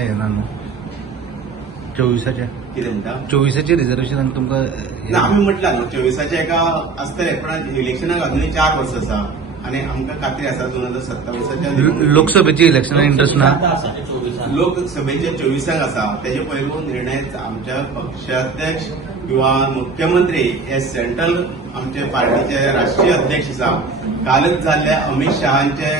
येणार न्हू 24च्या कितें म्हणटा 24चे रिजर्वेशन तुमकां ना आमी म्हटलां न्हू 24चे एका आसतले पण इलेक्शनाक अजुनूय 4 वर्सां आसा आनी आमकां खात्री आसा 2027 लोकसभेची इलेक्शनाक इंटरेस्ट ना लोकसभेचे 24 आसा तेजे पयलू निर्णय आमच्या पक्षाध्यक्ष किंवा मुख्यमंत्री हे सेंट्रल आमचे पार्टीचे राष्ट्रीय अध्यक्ष आसा कालच जाल्ले अमित शहाचे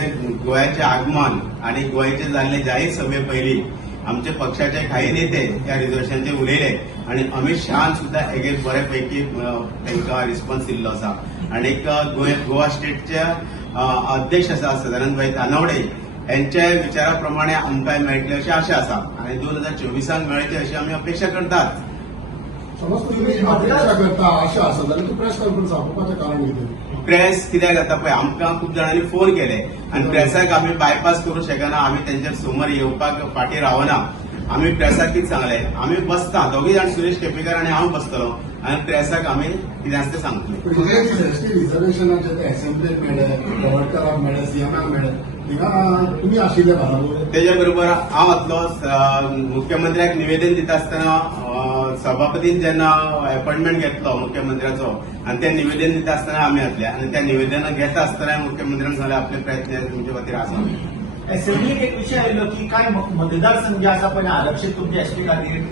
गोंयाचे आगमन आणि गोंयचे जाल्ले जाहीर सभे पयलीं आमचे पक्षाचे काही नेते त्या रिझर्वेशनचे उलयले आणि अमित शहान सुद्धा एक बऱ्यापैकी तांकां रिस्पॉन्स दिल्लो आसा आणि गोवा स्टेटचे अध्यक्ष आसा सदानंद तानावडे यांच्या विचारा प्रमाणे आमकां मेळटले अशी आशा आसा आणि 2024 मेळचे अशी आमी अपेक्षा करतात. समज तुम्ही अपेक्षा करता आशा आसा जाल्यार तूं प्रेस कॉन्फरन्स आपोवपाचें कारण कितें? प्रेस कित्याक जाता पळय आमकां खूब जाणांनी फोन केले आनी प्रेसाक आमी बायपास करूंक शकना आमी तेंच्या समोर येवपाक फाटीं रावना. आमी प्रेसाक कितें सांगलें आमी बसता दोगूय जाण सुरेश केपेकर आनी हांव बसतलो आनी प्रेसाक आमी कितें आसा तें सांगतले. रिजर्वेशनाचे ते असेंब्लीक मेळ्ळे गोवडकराक मेळ्ळे सीएमाक मेळ्ळे थिंगा तुमी आशिल्ले बरोबर. तेज्या बरोबर हांव वतलो मुख्यमंत्र्याक निवेदन दिता आसतना सभापतीन जेन्ना अपॉइंटमेंट घेतलो मुख्यमंत्र्याचो आनी तें निवेदन दिता आसतना आमी येतले आनी त्या निवेदन घेता आसतना मुख्यमंत्र्यान सांगलें आपले प्रयत्न तुमचे खातीर आसा. असेंब्लीक एक विषय आयलो की काय मतदारसंघ जे आसा पळय आरक्षीत तुमच्या एसटी खातीर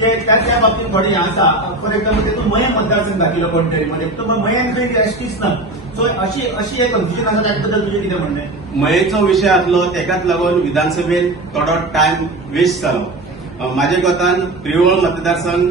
ते त्या बाबतीत थोडे आसा. फॉर एक्झाम्पल तेतून मयें मतदारसंघ दाखयलो कोणतरी म्हणजे तो मयेन खंय एसटीच ना सो अशी एक कन्फ्युजन आसा त्या बद्दल तुजें कितें म्हणणें? मयेचो विशय आसलो तेकाच लागून विधानसभेत थोडो टायम वेस्ट जालो. म्हाजे कोतान प्रिवळ मतदारसंघ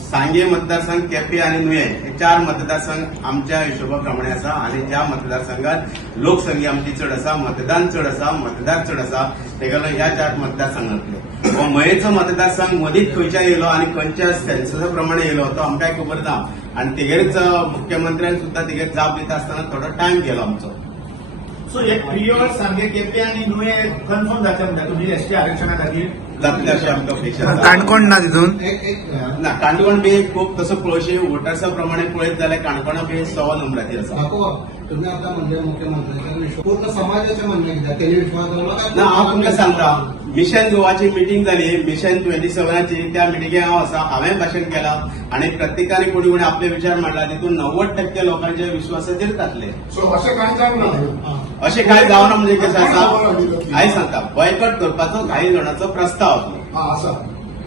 सांगे मतदारसंघ केपे आणि नुये हे 4 मतदारसंघ आमच्या हिशोबा प्रमाणे आसा आणि ज्या मतदारसंघात लोकसंख्या आमची चड आसा मतदान चड आसा मतदार चड आसा तेका लागून ह्या 4 मतदारसंघातले हो मयेचो मतदारसंघ मदींच खंयच्यान येयलो आणि खंयच्या सेन्ससा प्रमाणे येयलो तो आमकां खबर ना आणि तेगेरच मुख्यमंत्र्यान सुद्धा तेगेर जाप दिता आसतना थोडो टायम गेलो आमचो. सो एक प्रियोर सांगे केपे आणि नुये कन्फर्म जाता म्हणटा तुमची एसटी आरक्षणा खातीर जातले अशी आमकां अपेक्षा आसा. काणकोण ना तितून ना काणकोण बी खूप तसं पळोवशी वोटर्सा प्रमाणे पळयत जाल्यार काणकोणा बी 6 नंबराचेर आसा. तुम्ही आता म्हणजे मुख्यमंत्र्यांचा पूर्ण समाजाचे म्हणणं किती त्यांनी विश्वास दवरला ना हांव तुमकां सांगता मिशन गोवाची मिटींग जाली मिशन 27ची त्या मिटींगेक हांव आसा हांवें भाशण केलां आणि प्रत्येकाने कोणी कोणी आपले विचार मांडला तितून 90% लोकांच्या विश्वासाचेर जातले. सो अशें कांय जावंक ना. अशें कांय जावना म्हणजे कशें आसा हांवें सांगता बॉयकॉट करपाचो काही जाणांचो प्रस्ताव आसलो.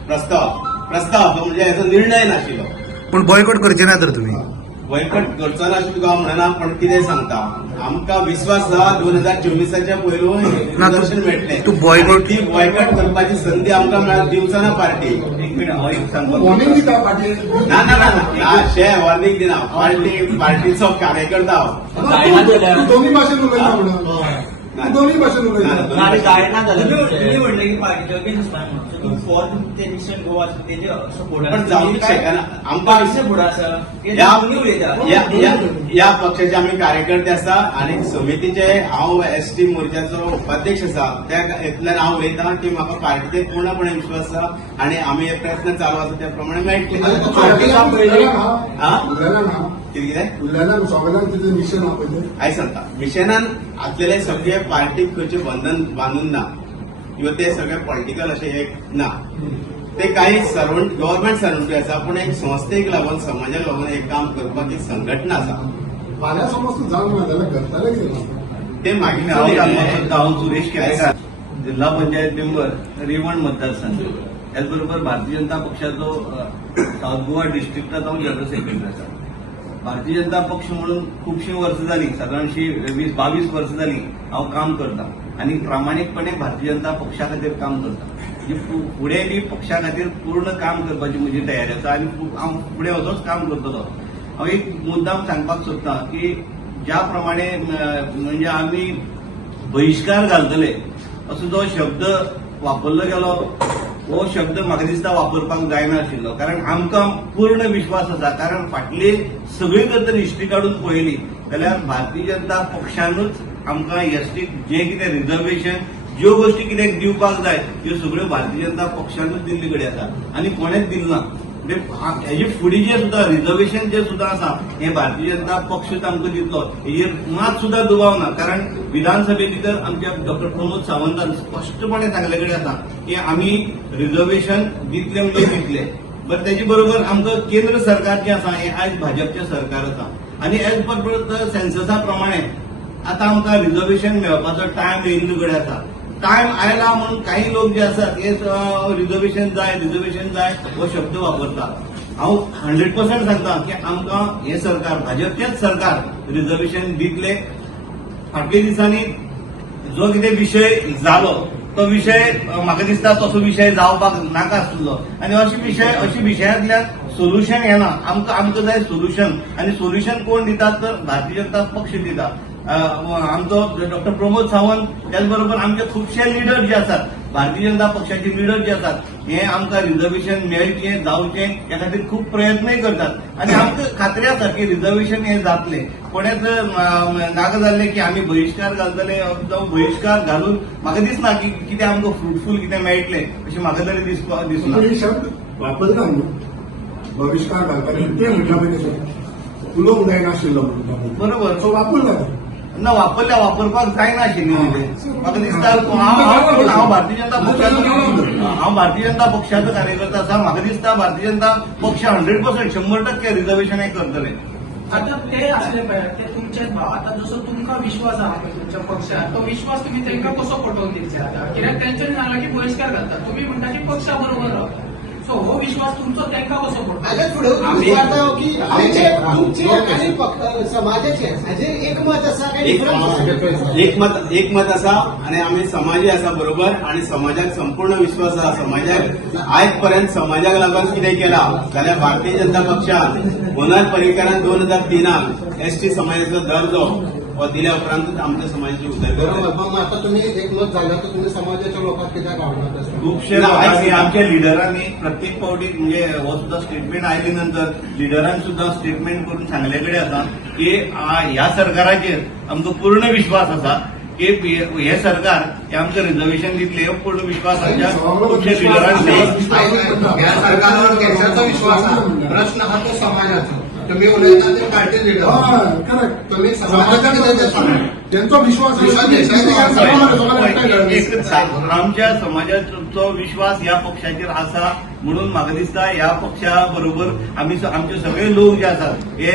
प्रस्ताव आसलो म्हणजे हेचो निर्णय नाशिल्लो. पूण बॉयकॉट करचे ना तर तुमी बॉयकॉट करचो ना अशें तुका हांव म्हणना पण कितें सांगता आमकां विश्वास आसा 2024च्या पयलू रिजर्वेशन मेळटलें. तूं boycott- ती बॉयकॉट करपाची संदी आमकां मेळत दिवचो ना पार्टी. एक मिनिट हांव एक सांगता वॉर्निंग दिता पार्टी ना ना ना ना शे वॉर्निंग दिना पार्टीचो कार्यकर्ता हांव. तूं दोन्ही भाशेन उलयता म्हणून तूं दोन्ही भाशेन उलयता. तुम्ही म्हणले की पार्टीच्या अगेन्स्ट तुम्ही फॉर ते मिशन गोवा तेजे सपोर्ट पण जावंक शकना आमकां फुडें आसा या पक्षाचे आमी कार्यकर्ते आसा आणि समितीचे हांव एसटी मोर्चाचो उपाध्यक्ष आसा त्या हेतूंतल्यान हांव उलयतां की म्हाका पार्टीचेर पूर्णपणे विश्वास आसा आणि आमी हे प्रयत्न चालू आसा त्या प्रमाणे मेळटले. कितें उरलेल्या सगळ्यांक तिथे मिशन आपयलें. हांवें सांगता मिशनान आसलेले सगळे पार्टीक खंयचे बंधन बांदून ना किंवा ते सगळे पॉलिटिकल असे एक ना ते काही गव्हर्नमेंट सर्वंटूय आसा पण एक संस्थेक लागून समाजाक लागून एक काम करपाक एक संघटना आसा. फाल्यां समज तूं जावंक ना जाल्यार करतले कितें? ते मागीर हांव सुरेश केपेकर जिल्हा पंचायत मेंबर रिवण मतदारसंघ त्याचबरोबर भारतीय जनता पक्षाचो साऊथ गोवा डिस्ट्रिक्टाचो हांव जनरल सेक्रेटरी आसा. भारतीय जनता पक्ष म्हणून खुबशीं वर्सां जालीं सादारणशी 20-22 वर्सां जालीं हांव काम करता आणि प्रामाणिकपणे भारतीय जनता पक्षा खातीर काम करता. म्हणजे फुडें बी पक्षा खातीर पूर्ण काम करपाची म्हजी तयारी आसा आणि हांव फुडें वचोंच काम करतलो. हांव एक मुद्दाम सांगपाक सोदतां की ज्या प्रमाणे म्हणजे आमी बहिष्कार घालतले असो जो शब्द वापरलो गेलो हो शब्द म्हाका दिसता वापरपाक जायना आशिल्लो कारण आमकां पूर्ण विश्वास आसा कारण फाटली सगळी जर हिस्ट्री काडून पळयली जाल्यार भारतीय जनता पक्षानूच आमकां एसटीक जे कितें रिजर्वेशन ज्यो गोष्टी कितें दिवपाक जाय त्यो सगळ्यो भारतीय जनता पक्षानूच दिल्ली कडेन आसा आणि कोणेच दिल्लो ना. म्हणजे हेजे फुडें जे सुद्दां रिजर्वेशन जे सुद्दां आसा हे भारतीय जनता पक्ष आमकां दितलो हेजेर मात सुद्दां दुबाव ना. कारण विधानसभे भितर आमच्या डॉक्टर प्रमोद सावंतान स्पश्टपणे सांगले कडेन आसा की आमी रिजर्वेशन दितले म्हणजे दितले. बट तेजे बरोबर आमकां केंद्र सरकार जे आसा हे आयज भाजपचें सरकार आसा आनी एज पर सेन्ससा प्रमाणे आतां आमकां रिजर्वेशन मेळपाचो टायम येयल्लो कडेन आसा. टायम आयला म्हणून काही लोक जे असतात हे रिजर्वेशन जाय हो शब्द वापरतात. हांव 100% सांगता की आमकां हे सरकार भाजपचेच सरकार रिजर्वेशन दितले. फाटल्या दिसांनी जो कितें विशय जालो तो विशय म्हाका दिसता तसो विशय जावपाक नाका आसलो आनी अशा विशयांतल्यान सोल्युशन येना. आमकां जाय सोल्युशन आनी सोल्युशन कोण दितात तर भारतीय जनता पक्ष दिता. आमचो डॉक्टर प्रमोद सावंत त्याच बरोबर आमचे खुबशे लिडर जे आसात भारतीय जनता पक्षाचे लिडर जे आसात हे आमकां रिजर्वेशन मेळचें जावचें ह्या खातीर खूब प्रयत्नय करतात आनी आमकां खात्री आसा की रिजर्वेशन हे जातले. कोणेच नाका जाल्ले की आमी बहिष्कार घालतले जावं बहिष्कार घालून म्हाका दिसना की कितें आमकां फ्रुटफूल कितें मेळटलें अशें म्हाका तरी दिसना. तुम्ही हे शब्द वापरता न्हू भविष्कार घालताना ते म्हटल्या पयलीं उलोवंक जायनाशिल्लो म्हणून बरोबर सो वापरला ना वापरपाक जायनाशिल्ली म्हाका दिसता हांव भारतीय जनता पक्षाचो कार्यकर्ता आसा. म्हाका दिसता भारतीय जनता पक्ष 100% 100% रिजर्वेशन हे करतले. आता ते असले पाहिजे ते तुमचेच भाव. आता जसो तुमकां विश्वास आहा पळय तुमच्या पक्षात तो विश्वास तुम्ही तांकां कसो पटोवन दिवचे आता कित्याक तेंच्यांनी सांगला की बहिष्कार घालतात तुम्ही म्हणटा की पक्षा बरोबर रावता. सो हो विश्वास तुमचो तांकां कसो पडतो. तुमचे आणि समाजाचे हाजे एक मत आसा काय एक मत असा आणि आम्ही समाजी असा बरोबर आणि समाजाक संपूर्ण विश्वास आसा. समाजाक आयज पर्यंत समाजाक लागून कितें केला जाल्यार भारतीय जनता पक्षान मनोहर पर्रीकरान 2003 एसटी समाजाचो दर्जो दिल्या उपरांतूच आमच्या समाजाची उदरगत. मग आता तुम्ही एकमत झालं तर तुम्ही समाजाच्या लोकांना कित्याक आवडतात खुबशे लोकांनी आमच्या लिडरांनी प्रत्येक फावटी म्हणजे हो सुद्धा स्टेटमेंट आयले नंतर लिडरांनी सुद्धा स्टेटमेंट करून सांगले कडेन आसा की ह्या सरकाराचेर आमकां पूर्ण विश्वास आसा की हे सरकार हे आमकां रिजर्वेशन दितले हो पूर्ण विश्वास आमच्या खुबशे लिडरांनी. या सरकारवर केंद्राचा विश्वास आहे प्रश्न हा तो समाजाचा. तुम्ही उलयता ते पार्टी लिडर करेक्ट तुम्ही समाजाचा त्यांचा विश्वास आमच्या समाजाचो विश्वास ह्या पक्षाचेर आसा म्हणून म्हाका दिसता ह्या पक्षा बरोबर आमी आमचे सगळे लोक जे आसात हे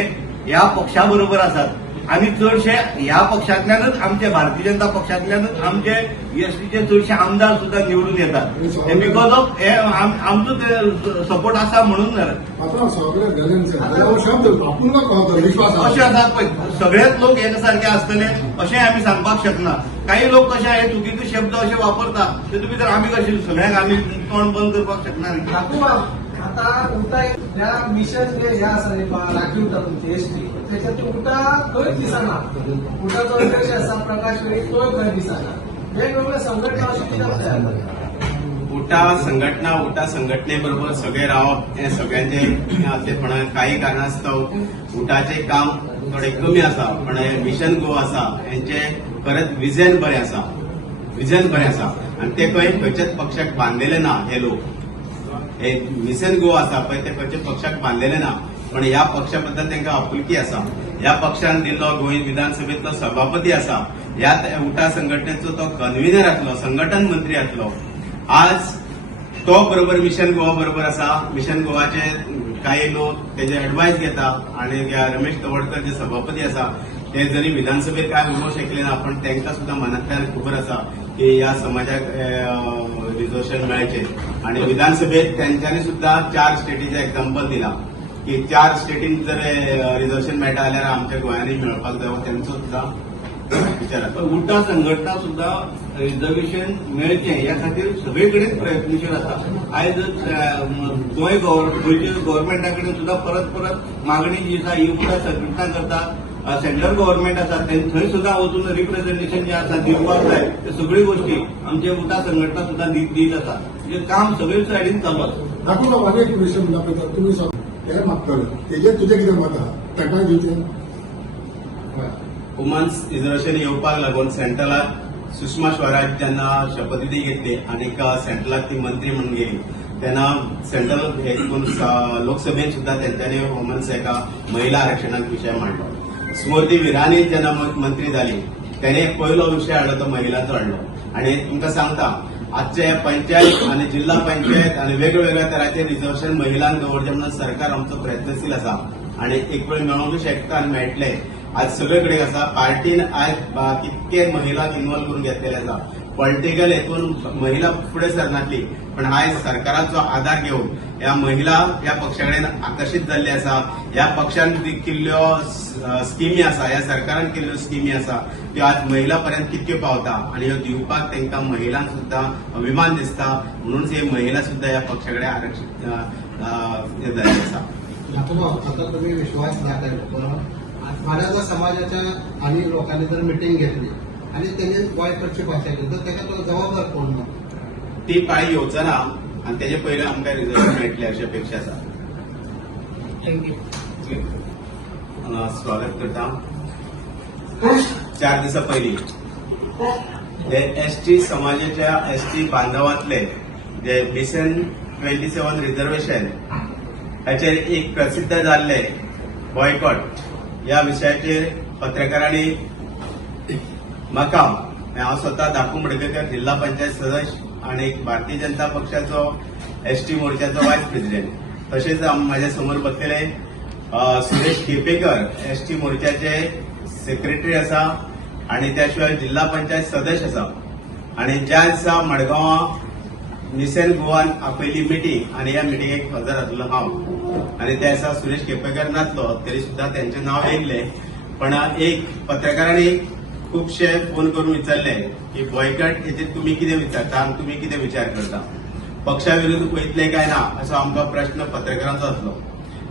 ह्या पक्षा बरोबर आसात आनी चडशे ह्या पक्षांतल्यानच आमचे भारतीय जनता पक्षांतल्यानच आमचे एसटीचे चडशे आमदार सुद्धा निवडून येतात. हे बिकॉज ऑफ हे आमचो सपोर्ट आसा म्हणून विश्वास अशें आसात पळय सगळेच लोक एका सारखे आसतले अशें आमी सांगपाक शकना. काही लोक कशे हे चुकीचे शब्द असे वापरतात ते तुमी तर आमी कशे सगळ्यांक आमी तोंड बंद करपाक शकना. आता उलटा ज्या मिशन जे ह्या आसा राखीव उरता तुमची एसटी त्याच्यात उलटा खंय दिसना. उलटाचो अध्यक्ष आसा प्रकाश वेळी तोय खंय दिसना. वेगवेगळ्या संघटना अशें कित्याक तयार जाता. उटा संघटनेबरोबर सगळे रावप हे सगळ्यांचे आसलेपणान काही कारणास्तव उटाचे काम थोडे कमी आसा पण मिशन गो आसा यांचे खरेंच विजन बरें आसा आणि ते खंयच्याच पक्षाक बांधलेले ना. हे लोक हे मिशन गो आसा पळय ते खंयच्या पक्षाक बांधलेले ना पण ह्या पक्षा बद्दल तांकां आपुलकी आसा. ह्या पक्षान दिल्लो गोंय विधानसभेतलो सभापती आसा. ह्या उटा संघटनेचो तो कन्व्हिनर आसलो संघटन मंत्री आसलो. आज तो बरोबर मिशन गोवा बरोबर आसा. मिशन गोवाचे काही लोक तेजे एडवायस घेता आणि रमेश तवडकर जे सभापती आसा ते जरी विधानसभेत काय उलोवंक शकले ना पण तांकां सुद्धा मनांतल्यान खबर आसा की ह्या समाजाक रिजर्वेशन मेळचे आणि विधानसभेत त्यांच्यानी सुद्धा 4 स्टेटीचे एक्झाम्पल दिला की 4 स्टेटीन जर रिजर्वेशन मेळटा जाल्यार आमच्या गोंयांनी मेळपाक जाय त्यांचो सुद्धा विचार आसा. उटा संघटना सुद्धा रिजर्वेशन मेळचें ह्या खातीर सगळे कडेन प्रयत्नशील आसा. आयज गोंय गव्हर्मेंटा कडेन सुद्धा परत मागणी जी आसा ही उटा संघटना करता. सेंट्रल गव्हर्मेंट आसा थंय सुद्धा वचून रिप्रेझेंटेशन जे आसा दिवपाक जाय ते सगळ्यो गोष्टी आमचे उटा संघटना सुद्धा दीत आसा. म्हणजे काम सगळे सायडीन चालू आसा. दाखवला माझे एक क्वेश्चन दाखवतात तुम्ही हे मागतले तेजेर तुझे कितें मत आहा ताका दिवचें वुमन्स रिजर्वेशन येवपाक लागून सेंट्रलाक सुषमा स्वराज जेन्ना शपथविधी घेतली आणि सेंट्रलाक ती मंत्री म्हणून गेली तेन्ना सेंट्रल लोकसभेत सुद्धा त्यांच्यानी वुमन्स एका महिला आरक्षणाक विषय मांडलो. स्मृती इराणी जेन्ना मंत्री जाली त्याने पहिलो विषय हाडलो तो महिलांचो हाडलो. आणि तुमकां सांगता आजचे पंचायत आणि जिल्हा पंचायत आणि वेगवेगळ्या तरांचे रिझर्वेशन महिलांक दवरचे म्हणून सरकार आमचो प्रयत्नशील आसा आणि एक वेळ मेळोंकूय शकता आणि मेळटले. आज सगळे कडेन आसा पार्टीन आज कितके महिलांक इन्वॉल्व करून घेतलेले आसा. पॉलिटिकल हेतून महिला फुडें सरनातली पण आयज सरकाराचो आधार घेवन ह्या महिला ह्या पक्षा कडेन आकर्शीत जाल्ले आसा. ह्या पक्षान केल्ल्यो स्किमी आसा ह्या सरकारान केल्ल्यो स्किमी आसा त्यो आज महिला पर्यंत कितक्यो पावता आणि ह्यो दिवपाक तांकां महिलांक सुद्धा अभिमान दिसता. म्हणून हे महिला सुद्धा ह्या पक्षा कडेन आरक्षीत जाल्ली आसा. आता तुम्ही विश्वास दाखवला माझ्या समाजाच्या आणि लोकांनी जर मिटिंग घेतली आणि त्यांनी बॉयकटची भाषा केली तर त्याला तो जबाबदार कोण ना ती पाळी येवचो ना आणि तेजे पयलीं आमकां रिझल्ट मेळटले अशी अपेक्षा आसा. थँक्यू. स्वागत करता. 4 दिसा पयलीं जे एसटी समाजाच्या एसटी बांधवांतले जे मिशन 27 रिझर्वेशन हाचेर एक प्रसिद्ध जाल्ले बॉयकॉट ह्या विशयाचेर पत्रकारांनी म्हाका हांव स्वता धाकू मडकयकर जिल्हा पंचायत सदस्य आणि भारतीय जनता पक्षाचो एसटी मोर्चाचो वायस प्रेसिडेंट तशेंच म्हाज्या समोर बसलेले सुरेश केपेकर एसटी मोर्चाचे सेक्रेटरी आसा आणि त्या शिवाय जिल्हा पंचायत सदस्य आसा. आणि ज्या दिसा मडगांवां मिशन गोवान आपयली मिटींग आणि ह्या मिटींगेक हजर आसलो हांव आणि त्या दिसा सुरेश केपेकर नासलो तरी सुद्धा त्यांचे नाव येयल्ले. पण एक पत्रकारांनी खुबशे फोन करून विचारले की बॉयकट हेचेर तुमी कितें विचारता आनी तुमी कितें विचार करता. पक्षा विरुद्ध वयतले काय ना असो आमकां प्रश्न पत्रकारांचो आसलो.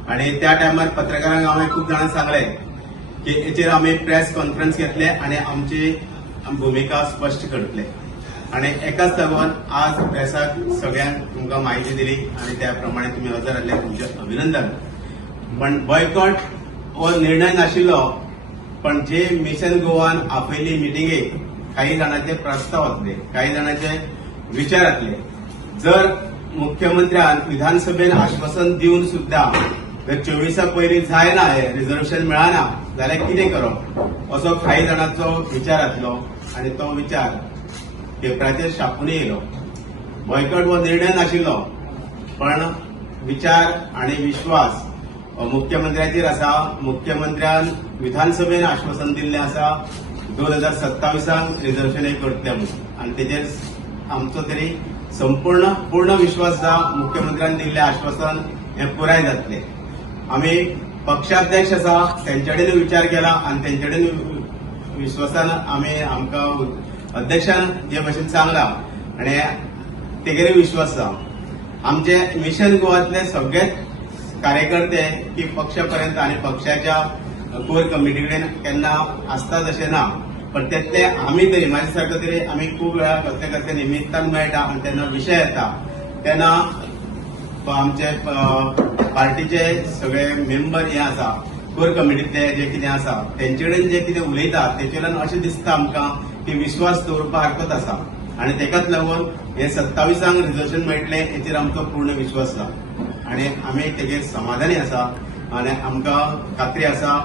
आणि त्या टायमार पत्रकारांक हांवें खूब जाणांक सांगले की हेचेर आमी प्रेस कॉन्फरन्स घेतले आणि आमची भूमिका स्पश्ट करतले. आणि एकाच लागून आज प्रेसाक सगळ्यांक तुमकां माहिती दिली आणि त्या प्रमाणे तुम्ही हजर आसले तुमचे अभिनंदन. पण बॉयकॉट हो निर्णय नाशिल्लो पण जे मिशन गोवान आपयली मिटिंगेक काही जाणांचे प्रस्ताव आसले काही जाणांचे विचार आसले. जर मुख्यमंत्र्यान विधानसभेन आश्वासन दिवन सुद्धा जर 24 पयलीं जायना हे रिझर्वेशन मेळना जाल्यार कितें करप असो काही जाणांचो विचार आसलो. आणि तो विचार पेपराचेर छापून येयलो. बॉयकॉट हो निर्णय नाशिल्लो पण विचार आणि विश्वास मुख्यमंत्र्याचेर आसा. मुख्यमंत्र्यान विधानसभेन आश्वासन दिल्लें आसा 2027 रिझर्वेशन हे करतले म्हणून आणि तेजेर आमचो तरी पूर्ण विश्वास आसा मुख्यमंत्र्यान दिल्लें आश्वासन हे पुराय जातले. आमी पक्षाध्यक्ष आसा तेंचे कडेन विचार केला आणि तेंचे कडेन विश्वासान आमी आमकां अध्यक्षान जे भशेन सांगला आणि तेगेर विश्वास आसा. आमचे मिशन गोवातले सगळेच कार्यकर्ते की पक्षापर्यंत आणि पक्षाच्या कोर कमिटी कडेन केन्ना आसता तशें ना पण तेतले आमी तरी म्हाजे सारको तरी आमी खूब वेळा कसले कसले निमित्तान मेळटा आणि तेन्ना विशय येता तेन्ना आमचे पार्टीचे सगळे मेंबर हे आसा कोर कमिटीतले जे कितें आसा तेंचे कडेन जे कितें उलयता तेचेर अशें दिसता आमकां की विश्वास दवरपा हरकत आसा. आणि तेकाच लागून हे 27 रिझर्वेशन मेळटले हेचेर आमचो पूर्ण विश्वास आसा आणि आमी तेजेर समाधानी आसा. आणि आमकां खात्री आसा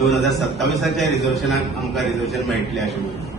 2027 रिझर्वेशनाक आमकां रिझर्वेशन मेळटलें अशें म्हणून.